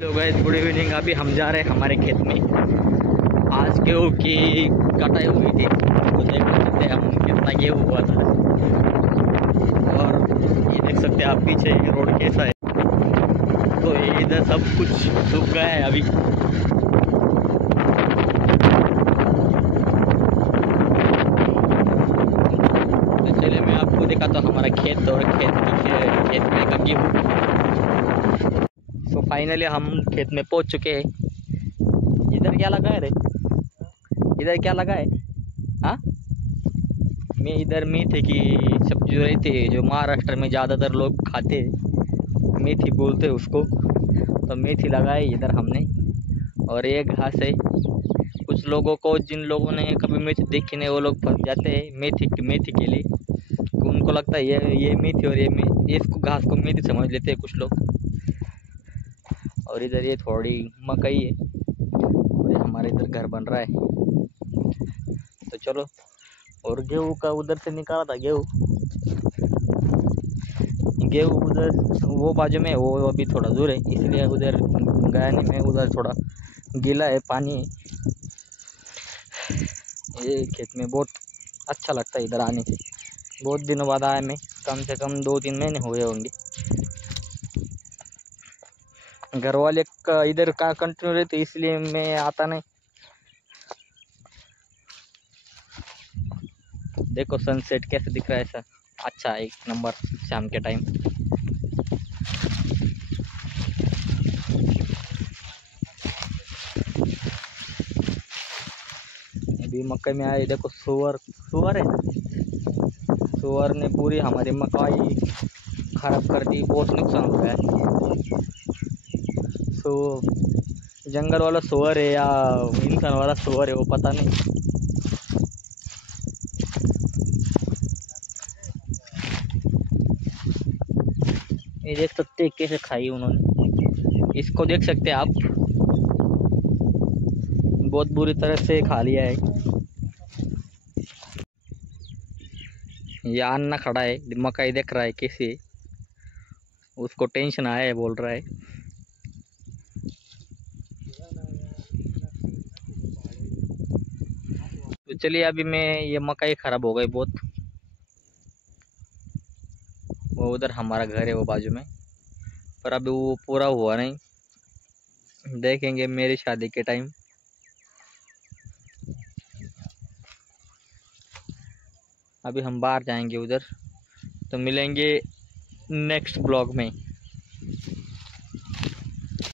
Hello guys, good evening. अभी हम जा रहे हैं हमारे खेत में। आज गेहूँ की कटाई हुई थी तो देख सकते हैं हम कितना गेहूँ हुआ था। और ये देख सकते हैं आप पीछे रोड कैसा है। तो ये इधर सब कुछ सूख गया है अभी। तो चलिए मैं आपको दिखाता हूँ हमारा खेत और खेत में का गेहूँ। तो फाइनली हम खेत में पहुँच चुके हैं। इधर क्या लगा है रे? इधर क्या लगा है? हाँ, मैं इधर मेथी की सब्जी रहती है जो महाराष्ट्र में ज़्यादातर लोग खाते हैं, मेथी बोलते हैं उसको। तो मेथी लगाई इधर हमने। और ये घास है। कुछ लोगों को, जिन लोगों ने कभी मेथी देखी नहीं, वो लोग फंस जाते हैं मेथी के लिए। तो उनको लगता है ये मेथी और ये इसको घास को मेथी समझ लेते हैं कुछ लोग। और इधर ये थोड़ी मकई है और ये हमारे इधर घर बन रहा है। तो चलो। और गेहूँ का उधर से निकाला था गेहूँ उधर वो बाजू में, वो अभी थोड़ा दूर है इसलिए उधर गया नहीं मैं। उधर थोड़ा गीला है, पानी है। ये खेत में बहुत अच्छा लगता है इधर आने से। बहुत दिनों बाद आया मैं, कम से कम 2-3 महीने हुए होंगे। घर वाले का इधर का कंटिन्यू रहते इसलिए मैं आता नहीं। देखो सनसेट कैसे दिख रहा है सर, अच्छा एक नंबर शाम के टाइम। अभी मकई में आए, देखो सुअर सुअर है ना, सुअर ने पूरी हमारी मकई खराब कर दी, बहुत नुकसान हो गया है। सो जंगल वाला सुअर है या इंसान वाला सुअर है वो पता नहीं। ये देख सकते हैं कैसे खाई उन्होंने, इसको देख सकते हैं आप, बहुत बुरी तरह से खा लिया है। ये अन्ना खड़ा है, मकई देख रहा है कैसे, उसको टेंशन आया है बोल रहा है। तो चलिए, अभी मैं ये मकई खराब हो गई बहुत। वो उधर हमारा घर है वो बाजू में, पर अभी वो पूरा हुआ नहीं, देखेंगे मेरी शादी के टाइम। अभी हम बाहर जाएंगे उधर, तो मिलेंगे नेक्स्ट ब्लॉग में।